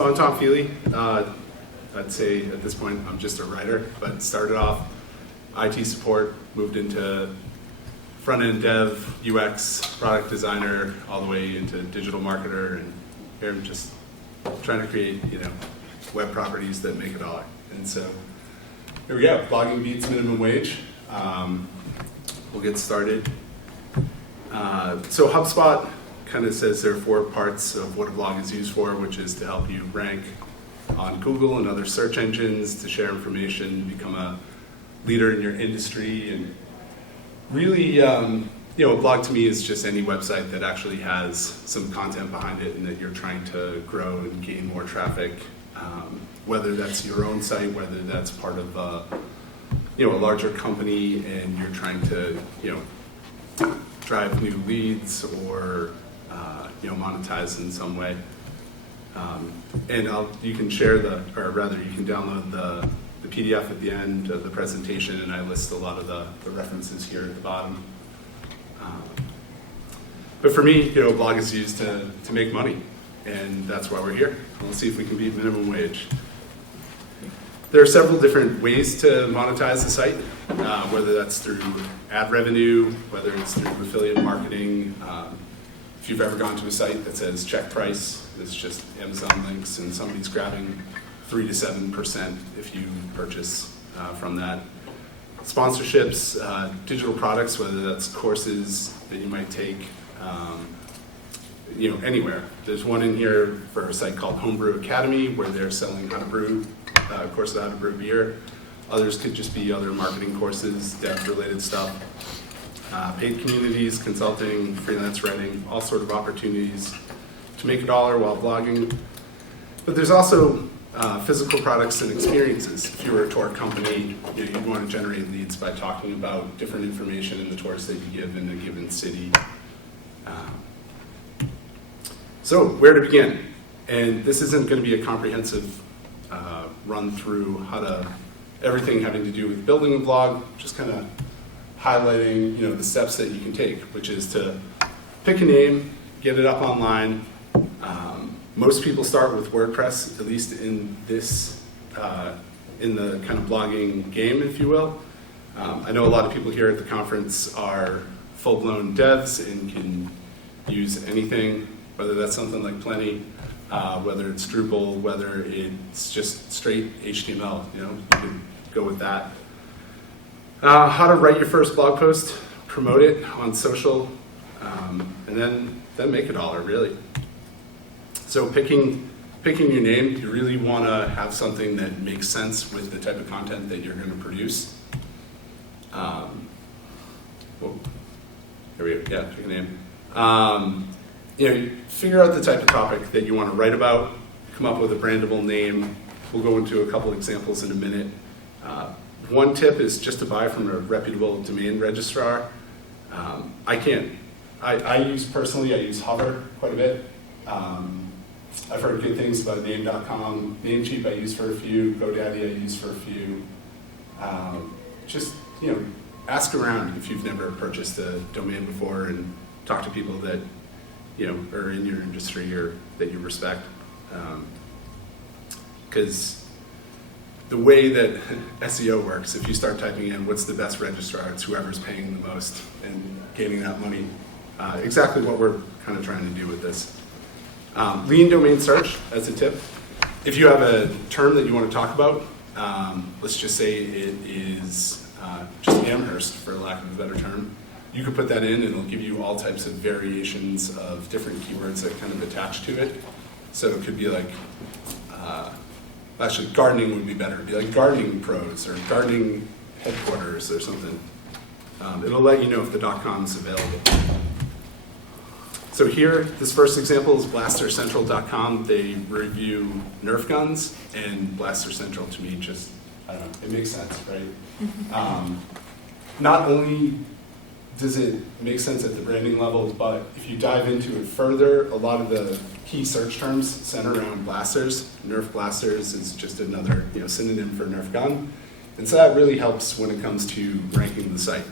I'm Tom Feeley. I'd say at this point I'm just a writer, but started off IT support, moved into front-end dev, UX, product designer, all the way into digital marketer, and here I'm just trying to create, web properties that make a dollar. And so here we go. Blogging beats minimum wage. We'll get started. So HubSpot kind of says there are 4 parts of what a blog is used for, which is to help you rank on Google and other search engines, to share information, become a leader in your industry, and really, a blog to me is just any website that actually has some content behind it and that you're trying to grow and gain more traffic, whether that's your own site, whether that's part of a larger company and you're trying to, drive new leads or monetize in some way. And you can share you can download the PDF at the end of the presentation, and I list a lot of the references here at the bottom. But for me, a blog is used to make money, and that's why we're here. We'll see if we can beat minimum wage. There are several different ways to monetize the site, whether that's through ad revenue, whether it's through affiliate marketing. If you've ever gone to a site that says check price, it's just Amazon links, and somebody's grabbing 3 to 7% if you purchase from that. Sponsorships, digital products, whether that's courses that you might take, anywhere. There's one in here for a site called Homebrew Academy where they're selling how to brew, courses on how to brew beer. Others could just be other marketing courses, dev-related stuff. Paid communities, consulting, freelance writing, all sort of opportunities to make a dollar while blogging. But there's also physical products and experiences. If you were a tour company, you'd want to generate leads by talking about different information in the tours that you give in a given city. So where to begin? And this isn't going to be a comprehensive run through everything having to do with building a blog, just kind of highlighting the steps that you can take, which is to pick a name, get it up online. Most people start with WordPress, at least in this, in the kind of blogging game, if you will. I know a lot of people here at the conference are full-blown devs and can use anything, whether that's something like Plenty, whether it's Drupal, whether it's just straight HTML, you could go with that. How to write your first blog post, promote it on social, and then make a dollar, really. So picking your name, you really want to have something that makes sense with the type of content that you're going to produce. Here we go. Yeah, pick a name. Figure out the type of topic that you want to write about. Come up with a brandable name. We'll go into a couple examples in a minute. One tip is just to buy from a reputable domain registrar. I use Hover quite a bit. I've heard good things about name.com. Namecheap I use for a few. GoDaddy I use for a few. Ask around if you've never purchased a domain before, and talk to people that are in your industry or that you respect. Because the way that SEO works, if you start typing in what's the best registrar, it's whoever's paying the most and gaining that money. Exactly what we're kind of trying to do with this. Lean domain search as a tip. If you have a term that you want to talk about, let's just say it is just Amherst, for lack of a better term, you could put that in and it'll give you all types of variations of different keywords that kind of attach to it. So it could be like, actually gardening would be better. It'd be like gardening pros or gardening headquarters or something. It'll let you know if the .com is available. So here, this first example is blastercentral.com. They review Nerf guns, and Blaster Central to me just, I don't know, it makes sense, right? Not only does it make sense at the branding level, but if you dive into it further, a lot of the key search terms center around blasters. Nerf blasters is just another synonym for Nerf gun. And so that really helps when it comes to ranking the site.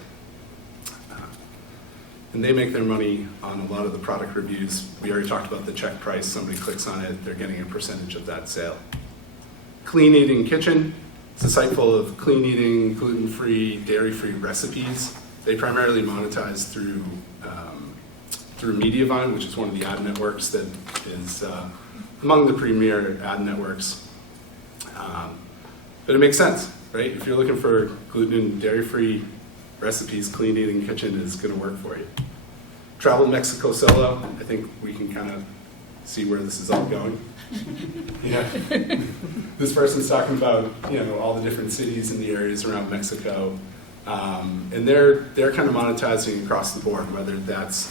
and they make their money on a lot of the product reviews. We already talked about the check price. Somebody clicks on it, they're getting a percentage of that sale. Clean Eating Kitchen. It's a site full of clean eating, gluten-free, dairy-free recipes. They primarily monetize through Mediavine, which is one of the ad networks that is among the premier ad networks. But it makes sense, right? If you're looking for gluten and dairy-free recipes, Clean Eating Kitchen is going to work for you. Travel Mexico Solo. I think we can kind of see where this is all going. Yeah. This person's talking about, you know, all the different cities and the areas around Mexico, and they're kind of monetizing across the board, whether that's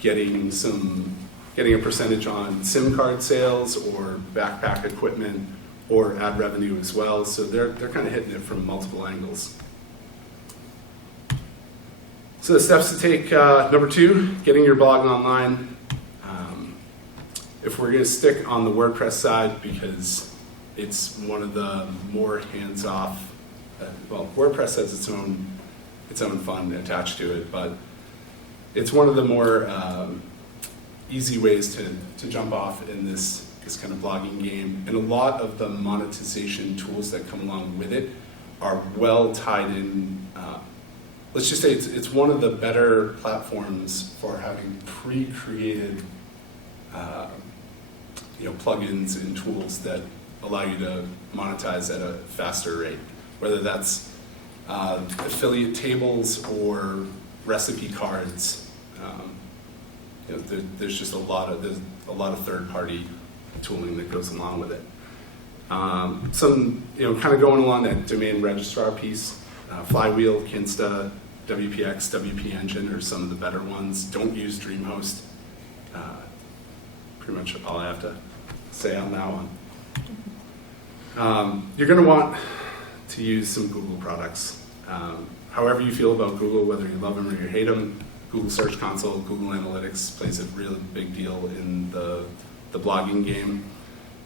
getting a percentage on SIM card sales or backpack equipment or ad revenue as well. So they're kind of hitting it from multiple angles. So the steps to take, number 2, getting your blog online. If we're going to stick on the WordPress side, because it's one of the more hands-off, well, WordPress has its own fun attached to it, but it's one of the more easy ways to jump off in this kind of blogging game. And a lot of the monetization tools that come along with it are well tied in. Let's just say it's one of the better platforms for having pre-created plugins and tools that allow you to monetize at a faster rate, whether that's affiliate tables or recipe cards. There's just a lot of third-party tooling that goes along with it. Some kind of going along that domain registrar piece. Flywheel, Kinsta, WPX, WP Engine are some of the better ones. Don't use DreamHost. Pretty much all I have to say on that one. You're going to want to use some Google products. However you feel about Google, whether you love them or you hate them, Google Search Console, Google Analytics plays a really big deal in the blogging game.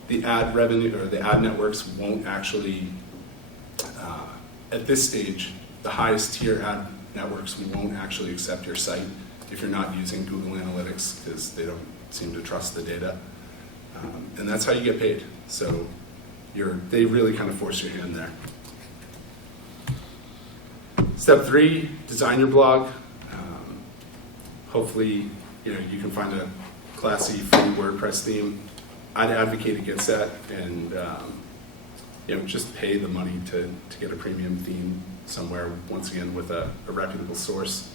The ad revenue or the ad networks won't actually, at this stage, the highest tier ad networks won't actually accept your site if you're not using Google Analytics, because they don't seem to trust the data. And that's how you get paid. So they really kind of force you in there. Step 3, design your blog. Hopefully, you can find a classy, free WordPress theme. I'd advocate against that, and just pay the money to get a premium theme somewhere, once again, with a reputable source.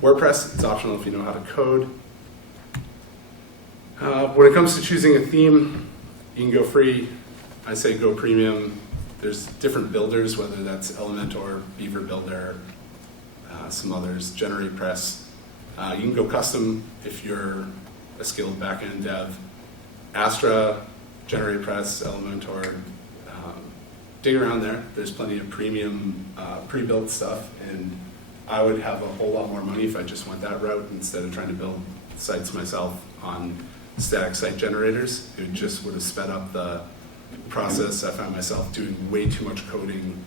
WordPress, it's optional if you know how to code. When it comes to choosing a theme, you can go free. I say go premium. There's different builders, whether that's Elementor, Beaver Builder, some others, GeneratePress. You can go custom if you're a skilled backend dev. Astra, GeneratePress, Elementor. Dig around there. There's plenty of premium pre-built stuff, and I would have a whole lot more money if I just went that route instead of trying to build sites myself on static site generators. It just would have sped up the process. I found myself doing way too much coding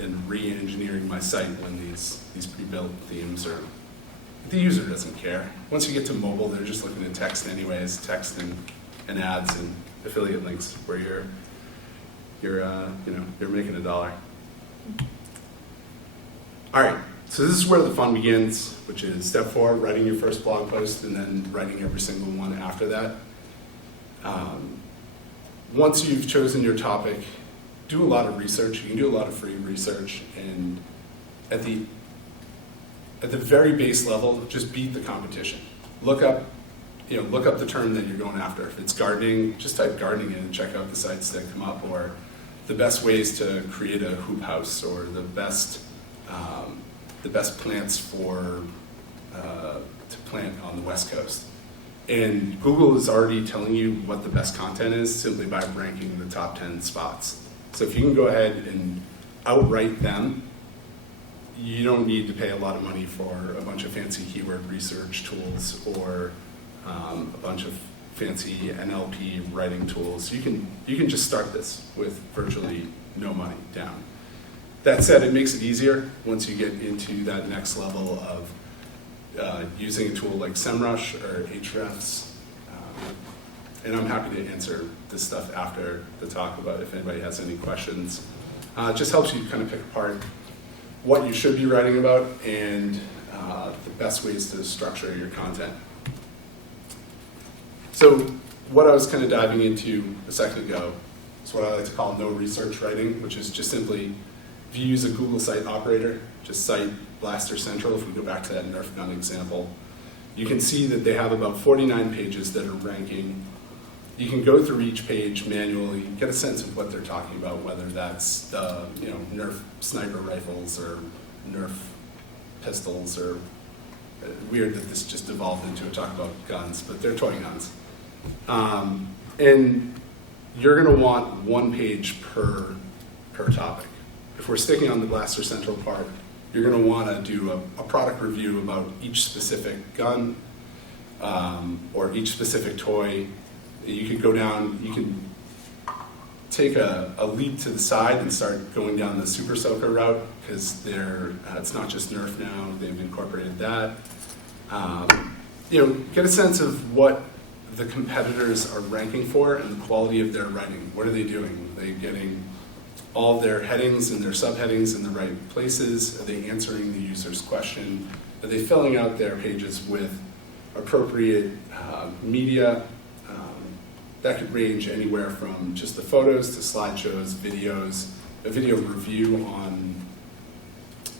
and re-engineering my site when these pre-built themes are. The user doesn't care. Once you get to mobile, they're just looking at text anyways, text and ads and affiliate links where you're making $1. All right, so this is where the fun begins, which is step 4, writing your first blog post and then writing every single one after that. Once you've chosen your topic, do a lot of research. You can do a lot of free research, and at the very base level, just beat the competition. Look up the term that you're going after. If it's gardening, just type gardening in and check out the sites that come up, or the best ways to create a hoop house, or the best plants to plant on the West Coast. And Google is already telling you what the best content is simply by ranking the top 10 spots. So if you can go ahead and outright them, you don't need to pay a lot of money for a bunch of fancy keyword research tools or a bunch of fancy NLP writing tools. You can just start this with virtually no money down. That said, it makes it easier once you get into that next level of using a tool like SEMrush or Ahrefs. And I'm happy to answer this stuff after the talk about if anybody has any questions. It just helps you kind of pick apart what you should be writing about and the best ways to structure your content. So what I was kind of diving into a second ago is what I like to call no research writing, which is just simply, if you use a Google site operator, just cite Blaster Central, if we go back to that Nerf gun example, you can see that they have about 49 pages that are ranking. You can go through each page manually, get a sense of what they're talking about, whether that's Nerf sniper rifles or Nerf pistols, or weird that this just evolved into a talk about guns, but they're toy guns. And you're going to want one page per topic. If we're sticking on the Blaster Central part, you're going to want to do a product review about each specific gun or each specific toy. You can go down, you can take a leap to the side and start going down the Super Soaker route, because it's not just Nerf now, they've incorporated that. Get a sense of what the competitors are ranking for and the quality of their writing. What are they doing? Are they getting all their headings and their subheadings in the right places? Are they answering the user's question? Are they filling out their pages with appropriate media? That could range anywhere from just the photos to slideshows, videos. A video review on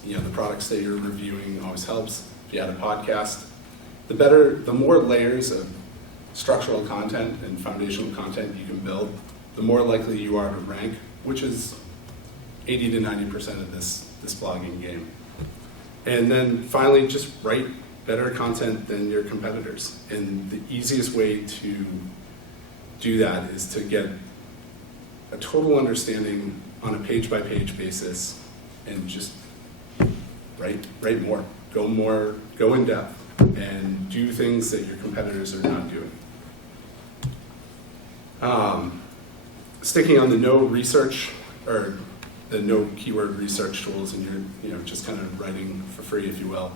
the products that you're reviewing always helps. If you had a podcast, the more layers of structural content and foundational content you can build, the more likely you are to rank, which is 80 to 90% of this blogging game. And then finally, just write better content than your competitors. And the easiest way to do that is to get a total understanding on a page-by-page basis and just write more, go in depth, and do things that your competitors are not doing. Sticking on the no research or the no keyword research tools, and you're just kind of writing for free, if you will.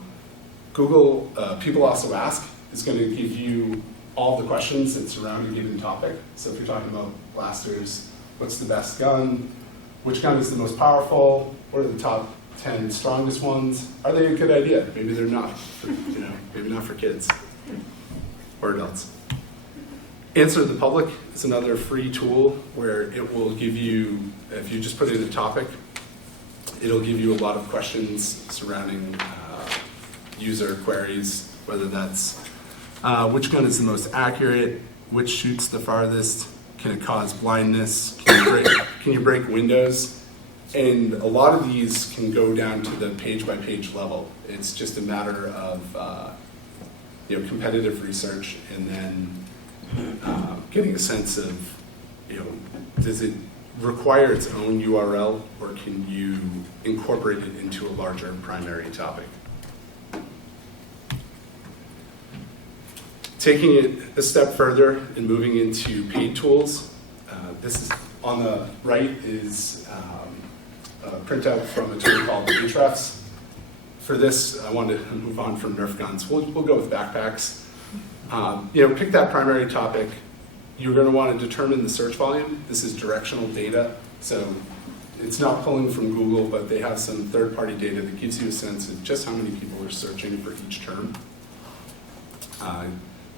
Google People Also Ask is going to give you all the questions that surround a given topic. So if you're talking about blasters, what's the best gun? Which gun is the most powerful? What are the top 10 strongest ones? Are they a good idea? Maybe they're not. Maybe not for kids or adults. Answer the Public is another free tool where it will give you, if you just put in a topic, it'll give you a lot of questions surrounding user queries, whether that's which gun is the most accurate, which shoots the farthest, can it cause blindness, can you break windows? And a lot of these can go down to the page-by-page level. It's just a matter of competitive research, and then getting a sense of, does it require its own URL, or can you incorporate it into a larger primary topic? Taking it a step further and moving into paid tools. This is on the right is a printout from a tool called Ahrefs. For this, I wanted to move on from Nerf guns. We'll go with backpacks. Pick that primary topic. You're going to want to determine the search volume. This is directional data, so it's not pulling from Google, but they have some third-party data that gives you a sense of just how many people are searching for each term.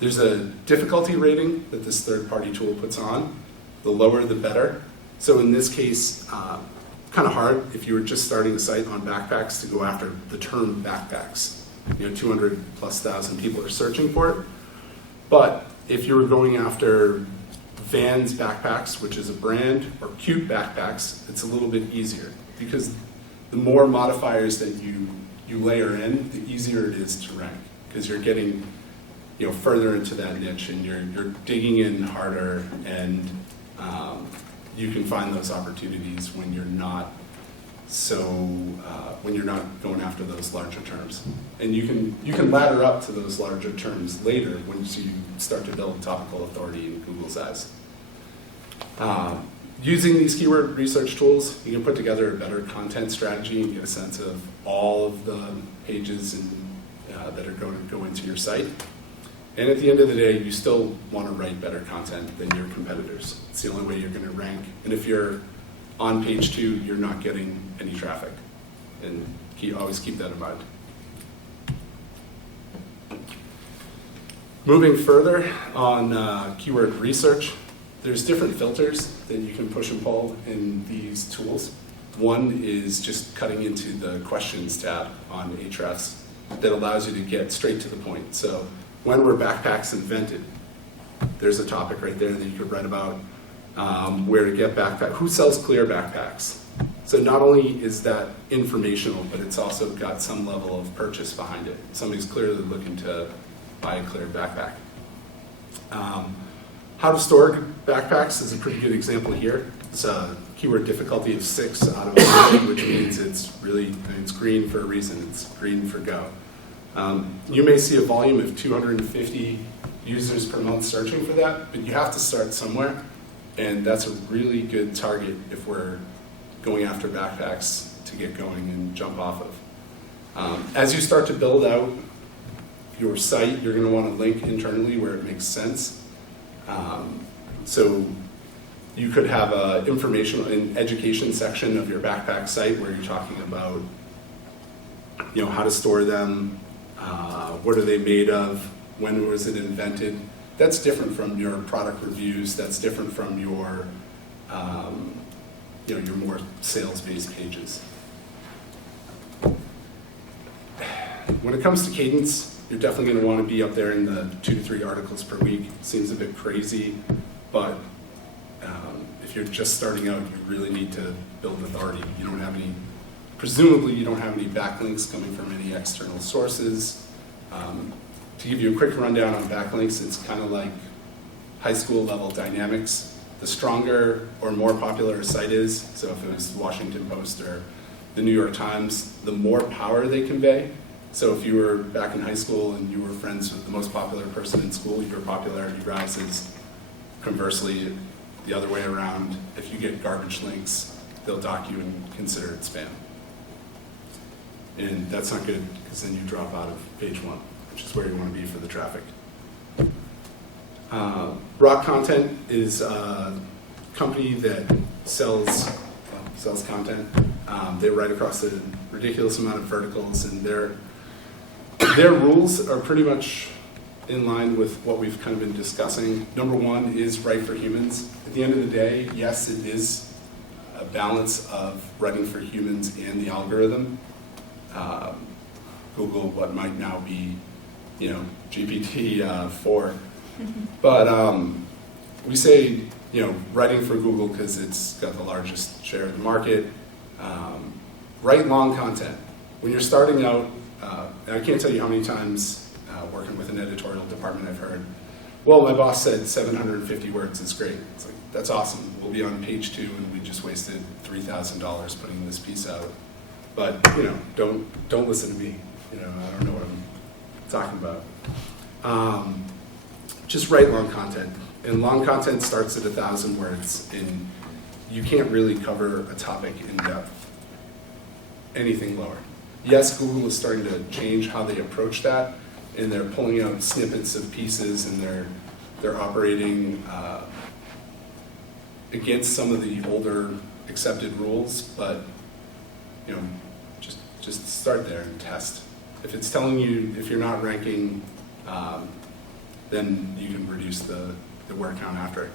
There's a difficulty rating that this third-party tool puts on. The lower, the better. So in this case, kind of hard if you were just starting a site on backpacks to go after the term backpacks. 200,000+ people are searching for it. But if you were going after Vans backpacks, which is a brand, or cute backpacks, it's a little bit easier, because the more modifiers that you layer in, the easier it is to rank, because you're getting further into that niche, and you're digging in harder, and you can find those opportunities when you're not going after those larger terms. And you can ladder up to those larger terms later once you start to build topical authority in Google's eyes. Using these keyword research tools, you can put together a better content strategy and get a sense of all of the pages that are going to go into your site. And at the end of the day, you still want to write better content than your competitors. It's the only way you're going to rank. And if you're on page 2, you're not getting any traffic. And always keep that in mind. Moving further on keyword research, there's different filters that you can push and pull in these tools. One is just cutting into the questions tab on Ahrefs that allows you to get straight to the point. So when were backpacks invented? There's a topic right there that you could write about. Where to get backpacks, who sells clear backpacks? So not only is that informational, but it's also got some level of purchase behind it. Somebody's clearly looking to buy a clear backpack. How to store backpacks is a pretty good example here. It's a keyword difficulty of 6 out of 100, which means it's green for a reason. It's green for go. You may see a volume of 250 users per month searching for that, but you have to start somewhere, and that's a really good target if we're going after backpacks to get going and jump off of. As you start to build out your site, you're going to want to link internally where it makes sense. So you could have an informational and education section of your backpack site where you're talking about, how to store them, what are they made of, when was it invented. That's different from your product reviews. That's different from your, your more sales-based pages. When it comes to cadence, you're definitely going to want to be up there in the 2 to 3 articles per week. Seems a bit crazy, but if you're just starting out, you really need to build authority. Presumably you don't have any backlinks coming from any external sources. To give you a quick rundown on backlinks, it's kind of like high school level dynamics. The stronger or more popular a site is, so if it was the Washington Post or the New York Times, the more power they convey. So if you were back in high school and you were friends with the most popular person in school, your popularity rises. Conversely, the other way around, if you get garbage links, they'll dock you and consider it spam. And that's not good, because then you drop out of page 1, which is where you want to be for the traffic. Rock Content is a company that sells content. They write across a ridiculous amount of verticals, and their rules are pretty much in line with what we've kind of been discussing. Number 1 is write for humans. At the end of the day, yes, it is a balance of writing for humans and the algorithm. Google, what might now be, GPT-4. But we say, writing for Google because it's got the largest share of the market. Write long content. When you're starting out, and I can't tell you how many times working with an editorial department I've heard, well, my boss said 750 words is great. It's like, that's awesome. We'll be on page 2 and we just wasted $3,000 putting this piece out. But, don't listen to me. I don't know what I'm talking about. Just write long content. And long content starts at 1,000 words, and you can't really cover a topic in depth. Anything lower. Yes, Google is starting to change how they approach that, and they're pulling out snippets of pieces, and they're operating against some of the older accepted rules, but just start there and test. If it's telling you if you're not ranking, then you can reduce the word count after.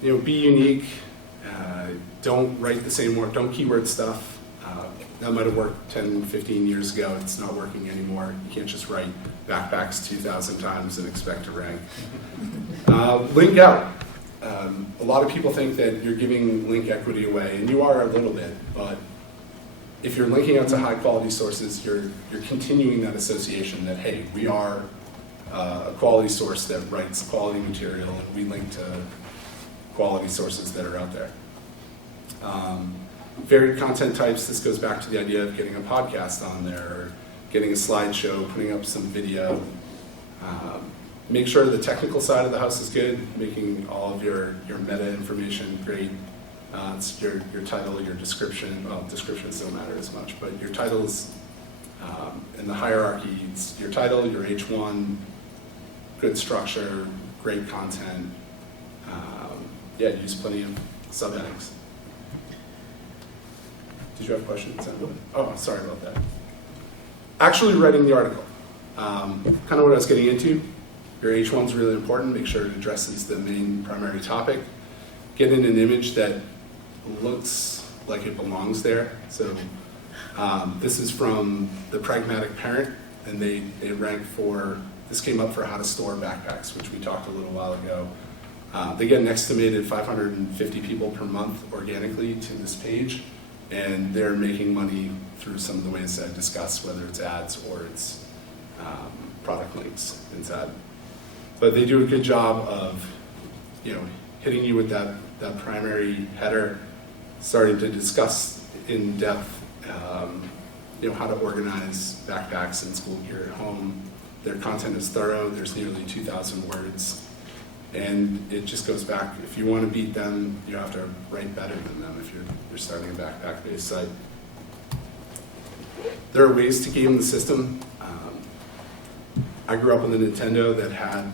Be unique. Don't write the same word. Don't keyword stuff. That might have worked 10, 15 years ago. It's not working anymore. You can't just write backpacks 2,000 times and expect to rank. Link out. A lot of people think that you're giving link equity away, and you are a little bit, but if you're linking out to high quality sources, you're continuing that association that, hey, we are a quality source that writes quality material, and we link to quality sources that are out there. Varied content types, this goes back to the idea of getting a podcast on there, or getting a slideshow, putting up some video. Make sure the technical side of the house is good, making all of your meta information great. It's your title, your description. Well, descriptions don't matter as much, but your titles in the hierarchy, it's your title, your H1, good structure, great content. Yeah, use plenty of subheadings. Did you have questions? Oh, sorry about that. Actually writing the article. Kind of what I was getting into. Your H1 is really important. Make sure it addresses the main primary topic. Get in an image that looks like it belongs there. So this is from the Pragmatic Parent, and they rank for, this came up for how to store backpacks, which we talked a little while ago. They get an estimated 550 people per month organically to this page, and they're making money through some of the ways I discussed, whether it's ads or it's product links inside. But they do a good job of, hitting you with that primary header, starting to discuss in depth, how to organize backpacks and school gear at home. Their content is thorough. There's nearly 2,000 words. And it just goes back, if you want to beat them, you have to write better than them if you're starting a backpack-based site. There are ways to game the system. I grew up with a Nintendo that had,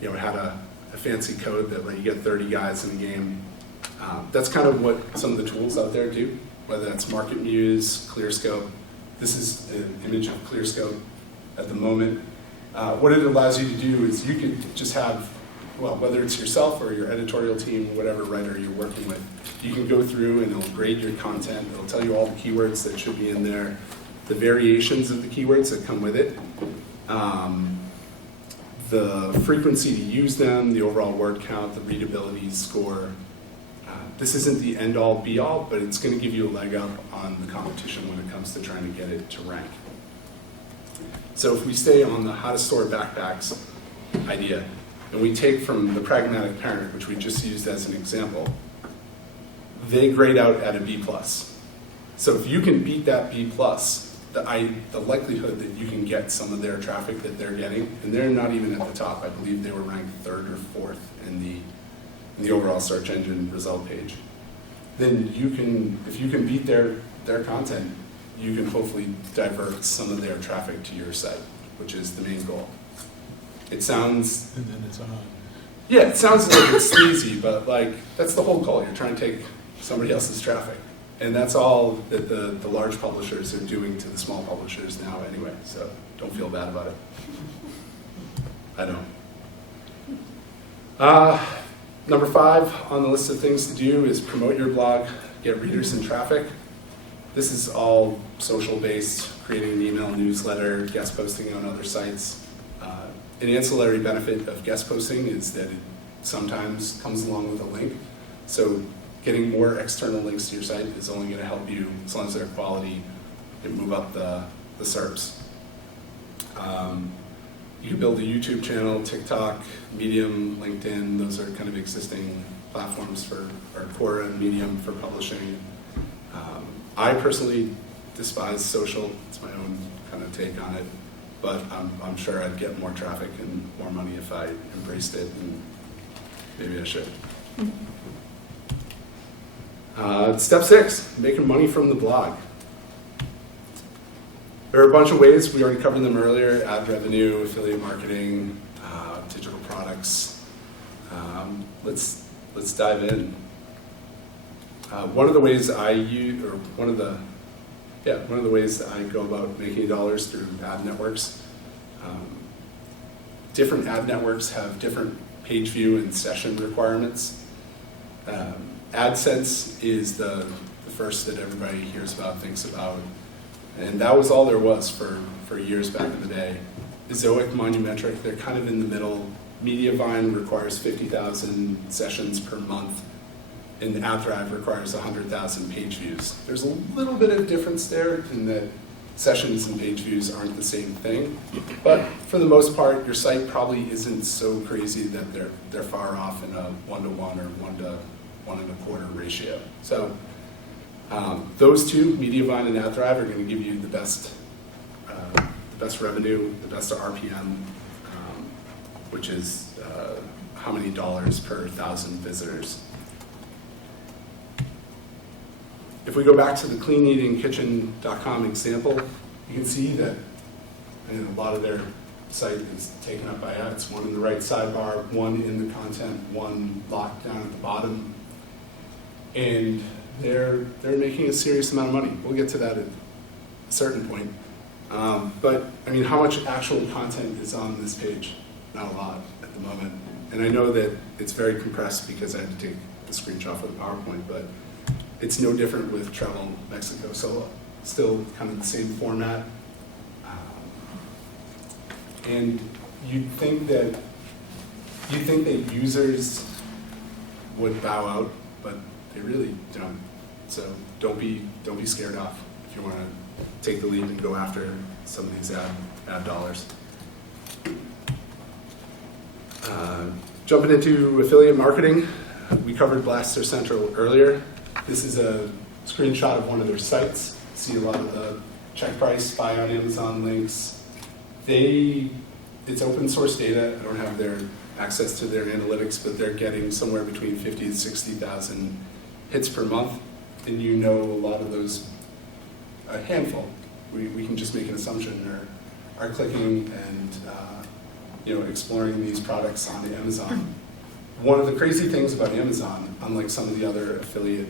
had a fancy code that let you get 30 guys in a game. That's kind of what some of the tools out there do, whether that's Market Muse, ClearScope. This is an image of ClearScope at the moment. What it allows you to do is you could just have, whether it's yourself or your editorial team, whatever writer you're working with, you can go through and it'll grade your content. It'll tell you all the keywords that should be in there, the variations of the keywords that come with it, the frequency to use them, the overall word count, the readability score. This isn't the end-all, be-all, but it's going to give you a leg up on the competition when it comes to trying to get it to rank. So if we stay on the how to store backpacks idea, and we take from the Pragmatic Parent, which we just used as an example, they grade out at a B+. So if you can beat that B+, the likelihood that you can get some of their traffic that they're getting, and they're not even at the top. I believe they were ranked 3rd or 4th in the overall search engine result page. Then you can, if you can beat their content, you can hopefully divert some of their traffic to your site, which is the main goal. It sounds... And then it's on. Yeah, it sounds like it's sleazy, but that's the whole goal. You're trying to take somebody else's traffic. And that's all that the large publishers are doing to the small publishers now anyway, so don't feel bad about it. I don't. Number 5 on the list of things to do is promote your blog, get readers and traffic. This is all social-based, creating an email newsletter, guest posting on other sites. An ancillary benefit of guest posting is that it sometimes comes along with a link. So getting more external links to your site is only going to help you, as long as they're quality, and move up the SERPs. You can build a YouTube channel, TikTok, Medium, LinkedIn. Those are kind of existing platforms for, or Quora and Medium for publishing. I personally despise social. It's my own kind of take on it, but I'm sure I'd get more traffic and more money if I embraced it, and maybe I should. Step 6, making money from the blog. There are a bunch of ways. We already covered them earlier: ad revenue, affiliate marketing, digital products. Let's dive in. One of the ways I use, or one of the ways that I go about making dollars through ad networks. Different ad networks have different page view and session requirements. AdSense is the first that everybody hears about, thinks about, and that was all there was for years back in the day. Ezoic, Monumetric, they're kind of in the middle. Mediavine requires 50,000 sessions per month, and AdThrive requires 100,000 page views. There's a little bit of difference there in that sessions and page views aren't the same thing, but for the most part, your site probably isn't so crazy that they're far off in a 1-to-1 or 1-to-1.25 ratio. So those two, Mediavine and AdThrive, are going to give you the best revenue, the best RPM, which is how many dollars per 1,000 visitors. If we go back to the cleaneatingkitchen.com example, you can see that a lot of their site is taken up by ads. One in the right sidebar, one in the content, one locked down at the bottom. And they're making a serious amount of money. We'll get to that at a certain point. But I mean, how much actual content is on this page? Not a lot at the moment. And I know that it's very compressed because I had to take the screenshot for the PowerPoint, but it's no different with Travel Mexico Solo. Still kind of the same format. And you'd think that users would bow out, but they really don't. So don't be scared off if you want to take the lead and go after some of these ad dollars. Jumping into affiliate marketing, we covered Blaster Central earlier. This is a screenshot of one of their sites. See a lot of the check price, buy on Amazon links. It's open source data. I don't have their access to their analytics, but they're getting somewhere between 50 to 60,000 hits per month. And you know a lot of those, a handful, we can just make an assumption, are clicking and exploring these products on Amazon. One of the crazy things about Amazon, unlike some of the other affiliate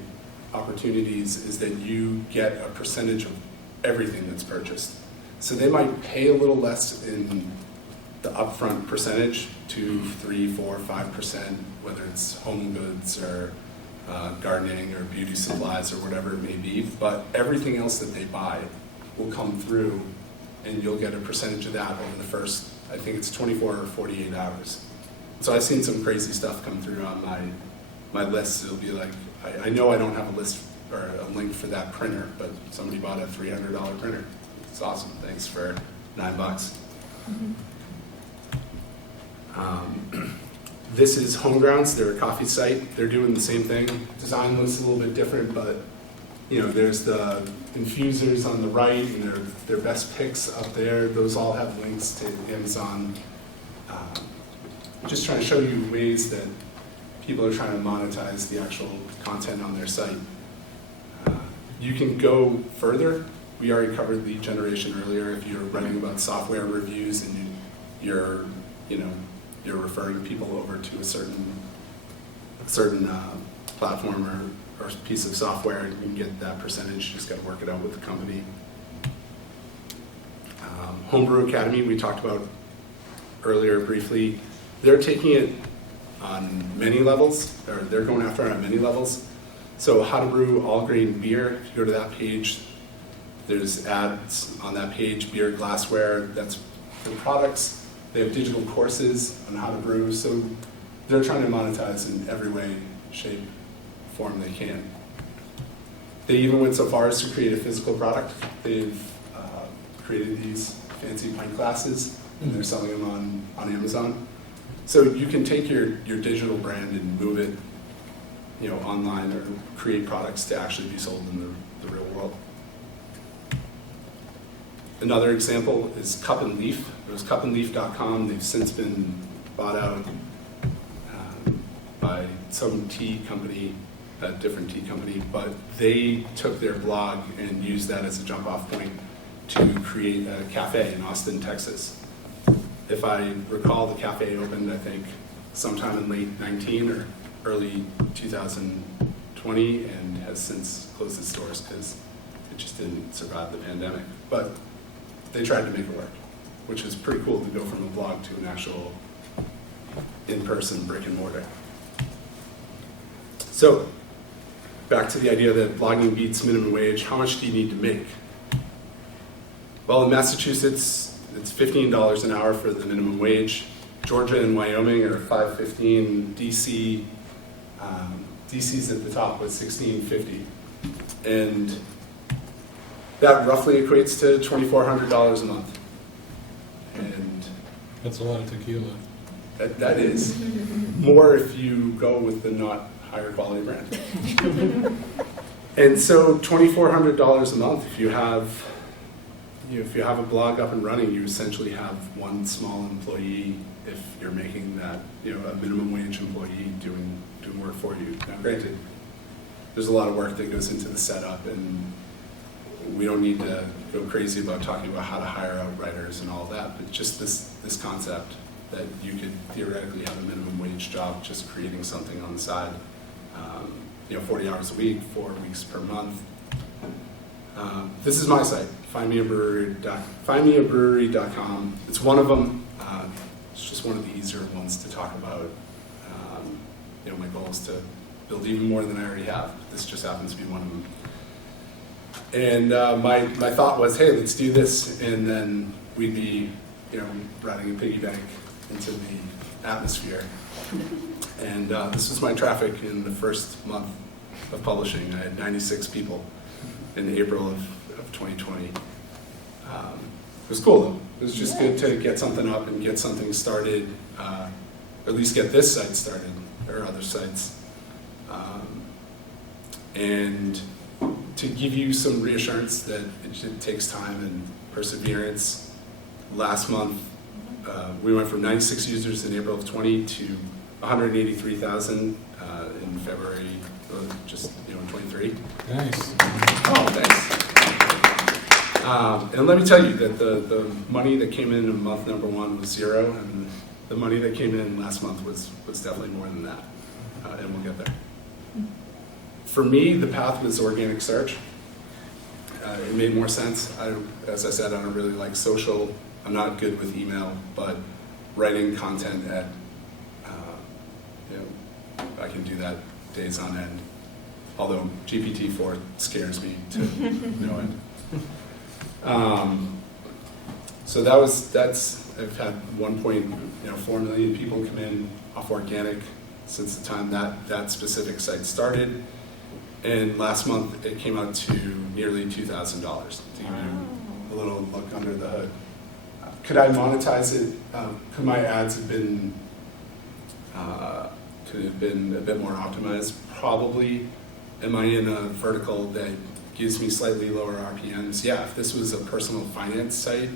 opportunities, is that you get a percentage of everything that's purchased. So they might pay a little less in the upfront percentage, 2, 3, 4, 5%, whether it's home goods or gardening or beauty supplies or whatever it may be, but everything else that they buy will come through and you'll get a percentage of that over the first, I think it's 24 or 48 hours. So I've seen some crazy stuff come through on my list. It'll be like, I know I don't have a list or a link for that printer, but somebody bought a $300 printer. It's awesome, thanks for $9. Mm-hmm. This is Homegrounds. They're a coffee site. They're doing the same thing. Design looks a little bit different, but there's the infusers on the right and their best picks up there. Those all have links to Amazon. Just trying to show you ways that people are trying to monetize the actual content on their site. You can go further. We already covered lead generation earlier. If you're writing about software reviews and you're referring people over to a certain platform or piece of software, you can get that percentage. You just got to work it out with the company. Homebrew Academy, we talked about earlier briefly. They're taking it on many levels, or they're going after it on many levels. So how to brew all grain beer, if you go to that page, there's ads on that page, beer, glassware, that's the products. They have digital courses on how to brew, so they're trying to monetize in every way, shape, form they can. They even went so far as to create a physical product. They've created these fancy pint glasses, and they're selling them on Amazon. So you can take your digital brand and move it, online, or create products to actually be sold in the real world. Another example is Cup and Leaf. It was cupandleaf.com. They've since been bought out by some tea company, a different tea company, but they took their blog and used that as a jump-off point to create a cafe in Austin, Texas. If I recall, the cafe opened, I think, sometime in late 19 or early 2020 and has since closed its doors because it just didn't survive the pandemic. But they tried to make it work, which is pretty cool to go from a blog to an actual in-person brick and mortar. So, back to the idea that blogging beats minimum wage. How much do you need to make? Well, in Massachusetts, it's $15 an hour for the minimum wage. Georgia and Wyoming are $5.15. DC, DC's at the top with $16.50, and that roughly equates to $2,400 a month. And that's a lot of tequila. That is more if you go with the not higher quality brand. And so $2,400 a month, if you have a blog up and running, you essentially have one small employee if you're making that, a minimum wage employee doing work for you. Now, granted, there's a lot of work that goes into the setup, and we don't need to go crazy about talking about how to hire out writers and all of that, but just this concept that you could theoretically have a minimum wage job just creating something on the side, 40 hours a week, 4 weeks per month. This is my site, findmeabrewery.com. It's one of them. It's just one of the easier ones to talk about. My goal is to build even more than I already have. This just happens to be one of them. And my thought was, hey, let's do this, and then we'd be, riding a piggy bank into the atmosphere. And this was my traffic in the first month of publishing. I had 96 people in April of 2020. It was cool though. It was just good to get something up and get something started, or at least get this site started, or other sites. And to give you some reassurance that it takes time and perseverance, last month we went from 96 users in April of 20 to 183,000 in February, just in 23. Nice. Oh, thanks. And let me tell you that the money that came in month number 1 was 0, and the money that came in last month was definitely more than that, and we'll get there. For me, the path was organic search. It made more sense. As I said, I don't really like social. I'm not good with email, but writing content I can do that days on end. Although GPT-4 scares me to no end. So I've had 1.4 million people come in off organic since the time that specific site started. And last month it came out to nearly $2,000 to give you a little look under the hood. Could I monetize it? Could my ads have been a bit more optimized? Probably. Am I in a vertical that gives me slightly lower RPMs? Yeah, if this was a personal finance site,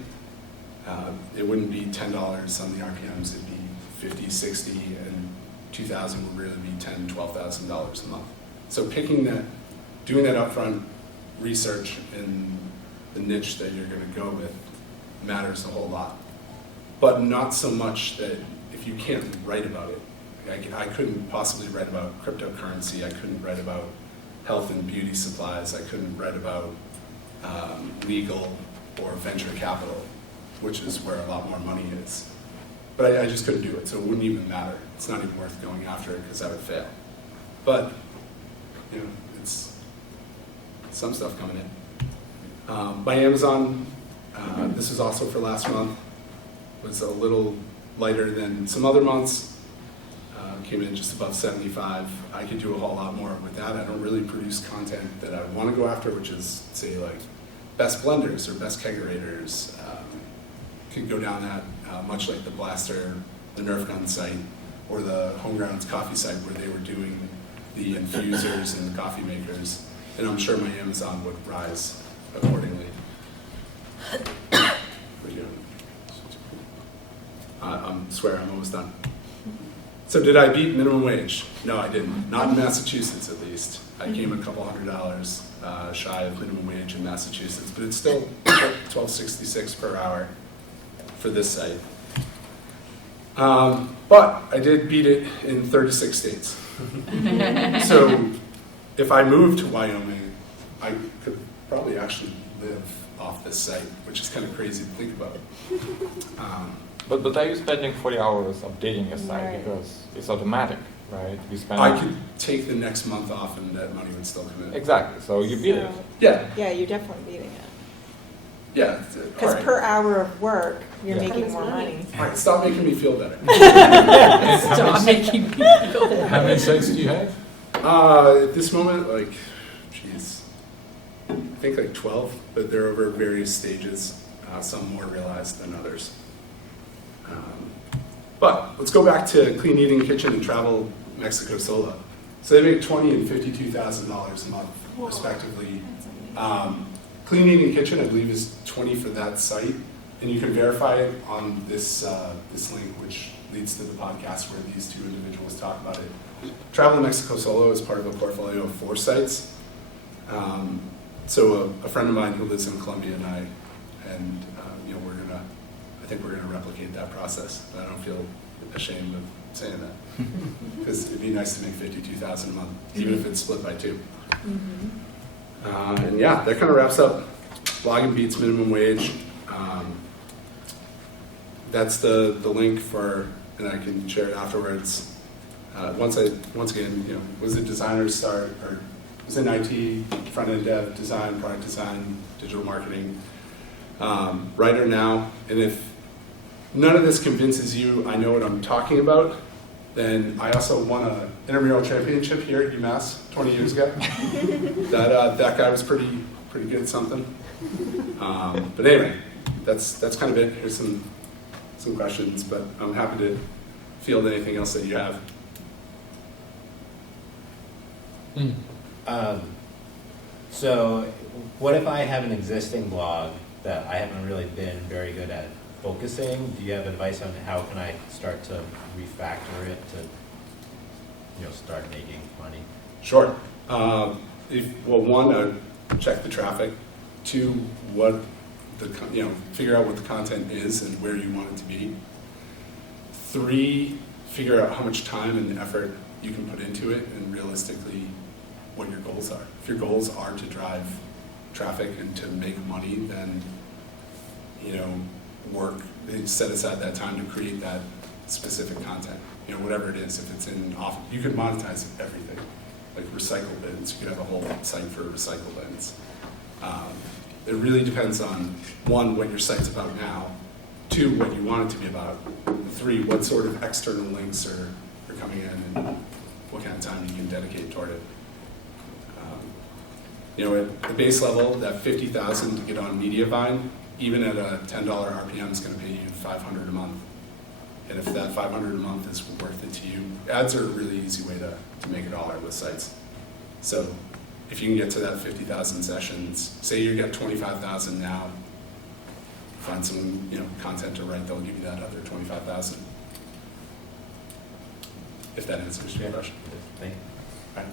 it wouldn't be $10 on the RPMs, it'd be 50, 60, and 2,000 would really be $10,000, $12,000 a month. So doing that upfront research in the niche that you're going to go with matters a whole lot. But not so much that if you can't write about it. I couldn't possibly write about cryptocurrency, I couldn't write about health and beauty supplies, I couldn't write about legal or venture capital, which is where a lot more money is. But I just couldn't do it, so it wouldn't even matter. It's not even worth going after it because I would fail. But, it's some stuff coming in. My Amazon, this was also for last month, was a little lighter than some other months. Came in just above 75. I could do a whole lot more with that. I don't really produce content that I want to go after, which is, say, like best blenders or best kegerators. Could go down that, much like the Blaster, the Nerf gun site, or the Homegrounds coffee site where they were doing the infusers and the coffee makers. And I'm sure my Amazon would rise accordingly. I swear I'm almost done. So did I beat minimum wage? No, I didn't. Not in Massachusetts, at least. I came a couple $100 shy of minimum wage in Massachusetts, but it's still $12.66 per hour for this site. But I did beat it in 36 states. So if I moved to Wyoming, I could probably actually live off this site, which is kind of crazy to think about. But are you spending 40 hours updating your site? Right. Because it's automatic, right? You spend. I could take the next month off and that money would still come in. Exactly. So you beat it. Yeah. Yeah, you're definitely beating it. Yeah. Because per hour of work, you're Yeah. making That is more money. money. All right, stop making me feel better. Stop making me feel How many sites do you have? At this moment, I think like 12, but they're over various stages, some more realized than others. But let's go back to Clean Eating Kitchen and Travel Mexico Solo. So they make $20,000 and $52,000 a month, respectively. Clean Eating Kitchen, I believe, is $20 for that site, and you can verify it on this link, which leads to the podcast where these two individuals talk about it. Travel to Mexico Solo is part of a portfolio of 4 sites. So a friend of mine who lives in Colombia and I, and I think we're gonna replicate that process. I don't feel ashamed of saying that, because it'd be nice to make $52,000 a month, even if it's split by 2. And yeah, that kind of wraps up blogging beats minimum wage. That's the link for, and I can share it afterwards. Once again, was a designer start, or was in IT, front-end dev, design, product design, digital marketing, writer now. And if none of this convinces you I know what I'm talking about, then I also won an intramural championship here at UMass 20 years ago. That guy was pretty good at something. But anyway, that's kind of it. Here's some questions, but I'm happy to field anything else that you have. So what if I have an existing blog that I haven't really been very good at focusing? Do you have advice on how can I start to refactor it to, start making money? Sure. One, check the traffic. 2, figure out what the content is and where you want it to be. 3, figure out how much time and effort you can put into it, and realistically what your goals are. If your goals are to drive traffic and to make money, then set aside that time to create that specific content. Whatever it is, if it's you could monetize everything, like recycle bins. You could have a whole site for recycle bins. It really depends on 1, what your site's about now, 2, what you want it to be about, 3, what sort of external links are coming in, and what kind of time you can dedicate toward it. At the base level, that $50,000 to get on Mediavine, even at a $10 RPM, is going to pay you $500 a month. And if that $500 a month is worth it to you, ads are a really easy way to make $1 with sites. So if you can get to that 50,000 sessions, say you get 25,000 now, find some content to write, they'll give you that other 25,000. If that answers your question. Thank you. Right.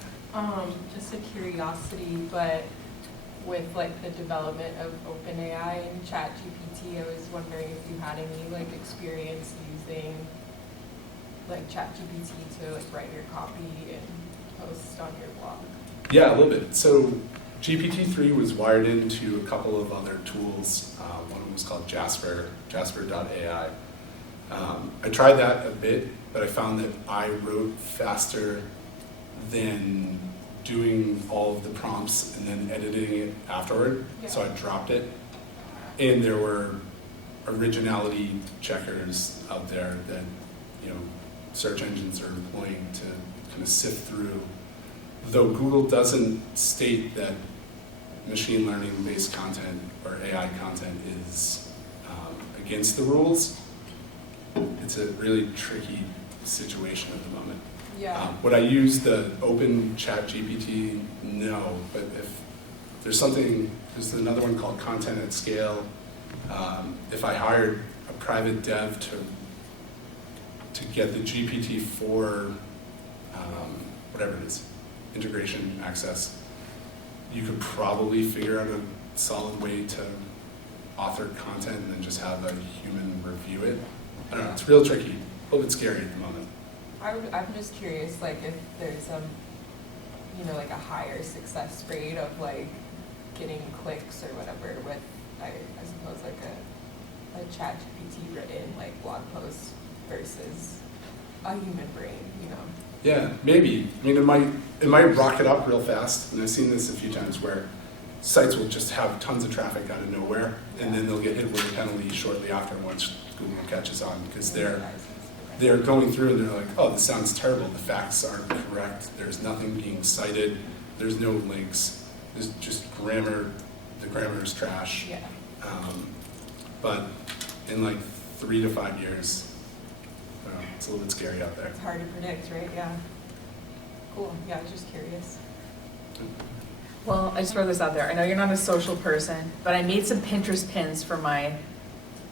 Just a curiosity, but with like the development of OpenAI and ChatGPT, I was wondering if you had any experience using ChatGPT to write your copy and post on your blog. Yeah, a little bit. So GPT-3 was wired into a couple of other tools. One of them was called Jasper.ai. I tried that a bit, but I found that I wrote faster than doing all of the prompts and then editing it afterward. Yeah. So I dropped it. And there were originality checkers out there that search engines are employing to kind of sift through. Though Google doesn't state that machine learning based content or AI content is against the rules, it's a really tricky situation at the moment. Yeah. Would I use the open chat GPT? No, but if there's another one called Content at Scale. If I hired a private dev to get the GPT-4, whatever it is, integration access, you could probably figure out a solid way to author content and then just have a human review it. I don't know, it's real tricky, a little bit scary at the moment. I'm just curious, if there's a higher success rate of getting clicks or whatever with, I suppose a chat GPT written blog post versus a human brain, Yeah, maybe. I mean, it might rocket up real fast, and I've seen this a few times where sites will just have tons of traffic out of nowhere, and then they'll get hit with a penalty shortly after once Google catches on, because they're going through and they're like, oh, this sounds terrible. The facts aren't correct. There's nothing being cited. There's no links. There's just grammar. The grammar is trash. Yeah. But in 3 to 5 years, I don't know, it's a little bit scary out there. It's hard to predict, right? Yeah. Cool. Yeah, I was just curious. Well, I just throw this out there. I know you're not a social person, but I made some Pinterest pins for my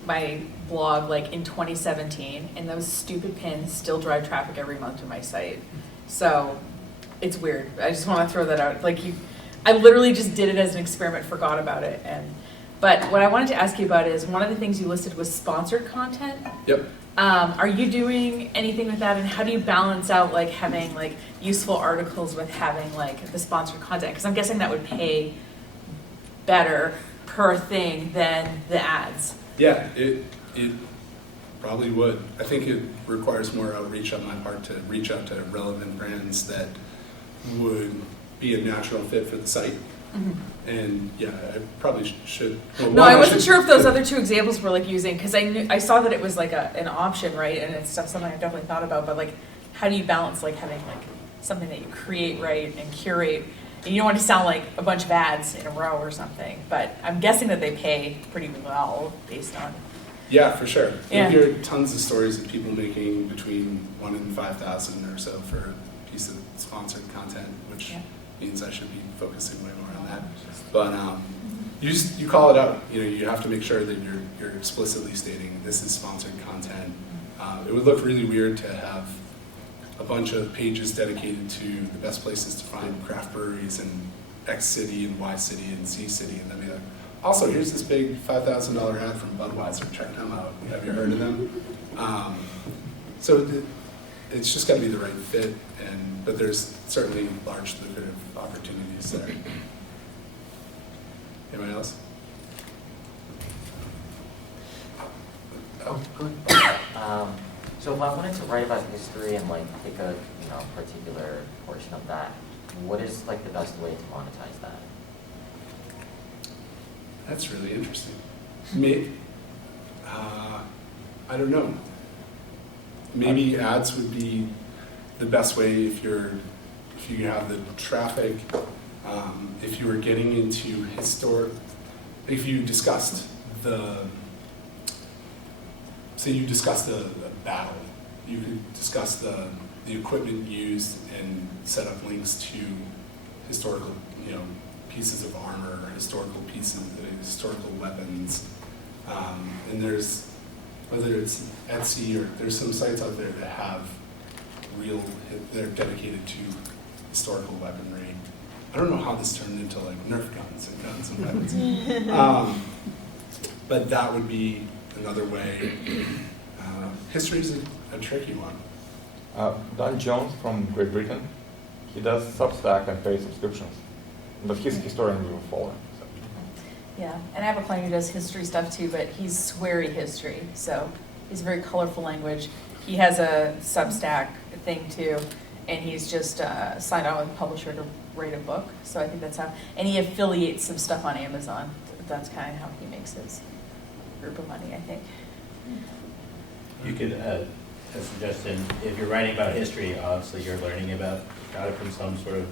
my blog like in 2017, and those stupid pins still drive traffic every month to my site. So it's weird. I just want to throw that out. Like I literally just did it as an experiment, forgot about it. But what I wanted to ask you about is one of the things you listed was sponsored content. Yep. Are you doing anything with that, and how do you balance out like having like useful articles with having like the sponsored content? Because I'm guessing that would pay better per thing than the ads. Yeah, it probably would. I think it requires more outreach on my part to reach out to relevant brands that would be a natural fit for the site. Mm-hmm. And yeah, I probably should. Well, No, one, I wasn't should- sure if those other two examples were like using, because I saw that it was like an option, right? And it's stuff something I definitely thought about. But like, how do you balance like having like something that you create right and curate? And you don't want to sound like a bunch of ads in a row or something. But I'm guessing that they pay pretty well based on. Yeah, for sure. Yeah. You hear tons of stories of people making between 1 and 5,000 or so for a piece of sponsored content, which Yeah. means I should be focusing way more on that. But you call it out. You know, you have to make sure that you're explicitly stating this is sponsored content. It would look really weird to have a bunch of pages dedicated to the best places to find craft breweries in X city and Y city and Z city, and then be like, also here's this big $5,000 ad from Budweiser. Check them out. Have you heard of them? It's just got to be the right fit, but there's certainly large lucrative opportunities there. Anyone else? Oh, good. So if I wanted to write about history and like pick a particular portion of that, what is like the best way to monetize that? That's really interesting. I don't know. Maybe ads would be the best way if you have the traffic. If you were getting into if you discussed say you discussed a battle, you could discuss the equipment used and set up links to historical, pieces of armor, or historical weapons. And there's, whether it's Etsy or there's some sites out there that have they're dedicated to historical weaponry. I don't know how this turned into like Nerf guns and weapons. But that would be another way. History is a tricky one. Don Jones from Great Britain, he does Substack and paid subscriptions, but he's a historian we were following. So. Yeah, and I have a client who does history stuff too, but he's sweary history, so he's very colorful language. He has a Substack thing too, and he's just signed on with a publisher to write a book. So I think that's how, and he affiliates some stuff on Amazon. That's kind of how he makes his group of money, I think. You could, a suggestion, if you're writing about history, obviously you're learning got it from some sort of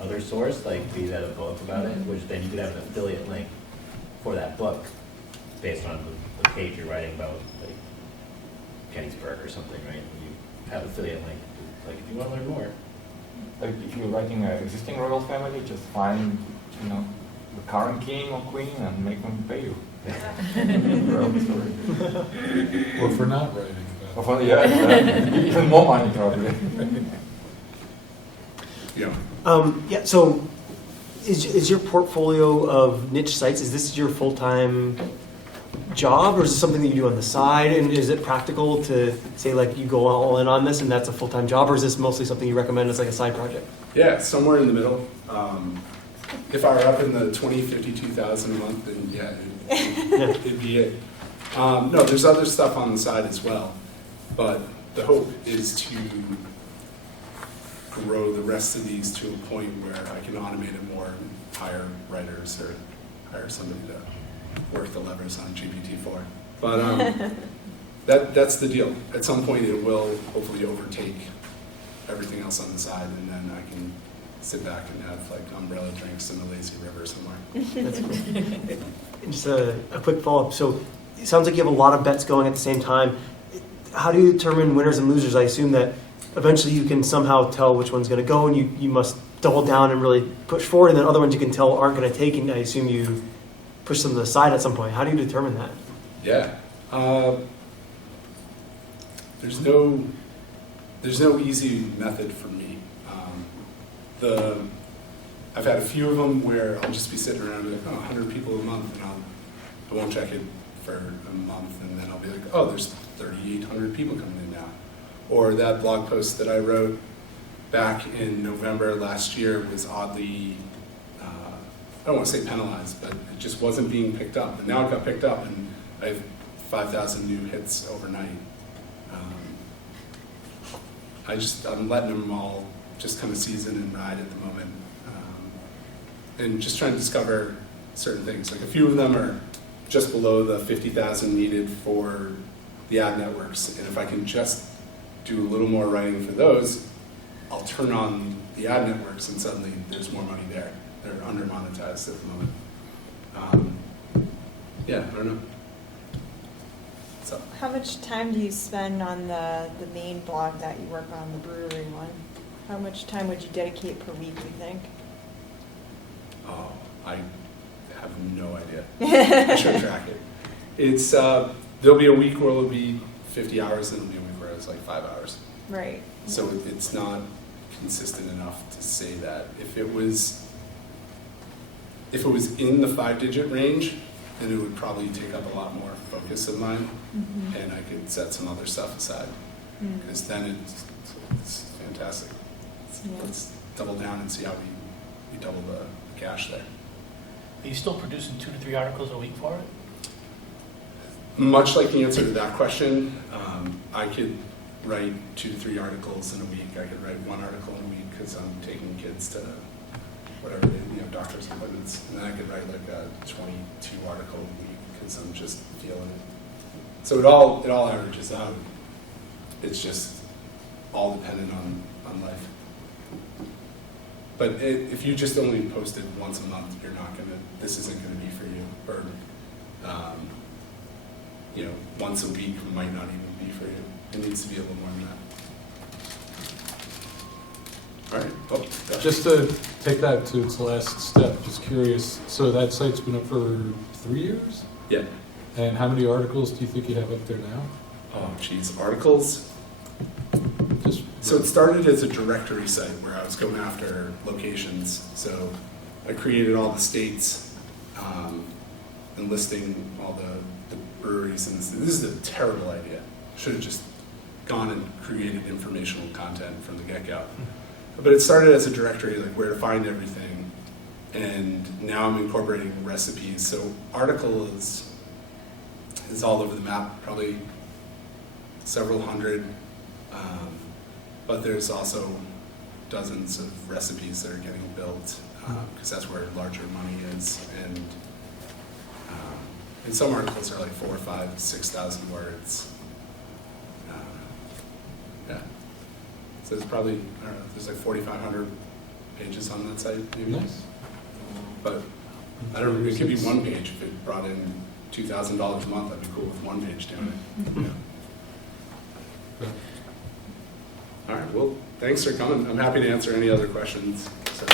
other source, like be that a book about it, which then you could have an affiliate link for that book based on the page you're writing about, like Gettysburg or something, right? You have affiliate link, like if you want to learn more. Like if you're writing an existing royal family, just find, the current king or queen and make them pay you. Royal story. Or for not writing Or about for, exactly. Even more money probably. Yeah. So is your portfolio of niche sites, is this your full-time job, or is it something that you do on the side? And is it practical to say like you go all in on this and that's a full-time job, or is this mostly something you recommend as like a side project? Yeah, somewhere in the middle. If I were up in the 52,000 a month, then yeah, it'd be it. No, there's other stuff on the side as well, but the hope is to grow the rest of these to a point where I can automate it more and hire writers or hire somebody to work the levers on GPT-4. But that's the deal. At some point it will hopefully overtake everything else on the side, and then I can sit back and have like umbrella drinks in the lazy river somewhere. That's cool. And just a quick follow-up. So it sounds like you have a lot of bets going at the same time. How do you determine winners and losers? I assume that eventually you can somehow tell which one's going to go, and you must double down and really push forward, and then other ones you can tell aren't going to take, and I assume you push them to the side at some point. How do you determine that? Yeah, There's no easy method for me. I've had a few of them where I'll just be sitting around and be like, oh, 100 people a month, and I won't check it for a month, and then I'll be like, oh, there's 3,800 people coming in now. Or that blog post that I wrote back in November last year was oddly, I don't want to say penalized, but it just wasn't being picked up. And now it got picked up, and I have 5,000 new hits overnight. I'm letting them all just kind of season and ride at the moment. And just trying to discover certain things. Like a few of them are just below the 50,000 needed for the ad networks. And if I can just do a little more writing for those, I'll turn on the ad networks and suddenly there's more money there. They're under monetized at the moment. Yeah, I don't know. So, How much time do you spend on the main blog that you work on, the brewery one? How much time would you dedicate per week, you think? oh, I have no idea. I should track it. It's, there'll be a week where it'll be 50 hours, and there'll be a week where it's like 5 hours. Right. So it's not consistent enough to say that. If it was in the 5-digit range, then it would probably take up a lot more focus of mine, Mhm. and I could set some other stuff aside. Mm. Because then it's fantastic. Yeah. Let's double down and see how we double the cash there. Are you still producing 2 to 3 articles a week for it? Much like the answer to that question, I could write 2 to 3 articles in a week. I could write 1 article in a week because I'm taking kids to whatever, doctor's appointments. And then I could write like a 22 article a week because I'm just feeling it. So it all averages out. It's just all dependent on life. But if you just only posted once a month, this isn't gonna be for you. Or, once a week might not even be for you. It needs to be a little more than that. All right. Oh, Just to take that to its last step, just curious, so that site's been up for 3 years? yeah. And how many articles do you think you have up there now? Oh, geez. Articles. Just So it started as a directory site where I was going after locations. So I created all the states and listing all the breweries. And this is a terrible idea. Should have just gone and created informational content from the get-go. But it started as a directory, like where to find everything. And now I'm incorporating recipes. So article is all over the map, probably several hundred. But there's also dozens of recipes that are getting built because that's where larger money is. And some articles are like 4,000, 5,000, 6,000 words. Yeah. So it's probably, I don't know, there's like 4,500 pages on that site, maybe. nice. But I don't know, it could be one page. If it brought in $2,000 a month, I'd be cool with one page doing it. Yeah. Good. All right, well, thanks for coming. I'm happy to answer any other questions. So.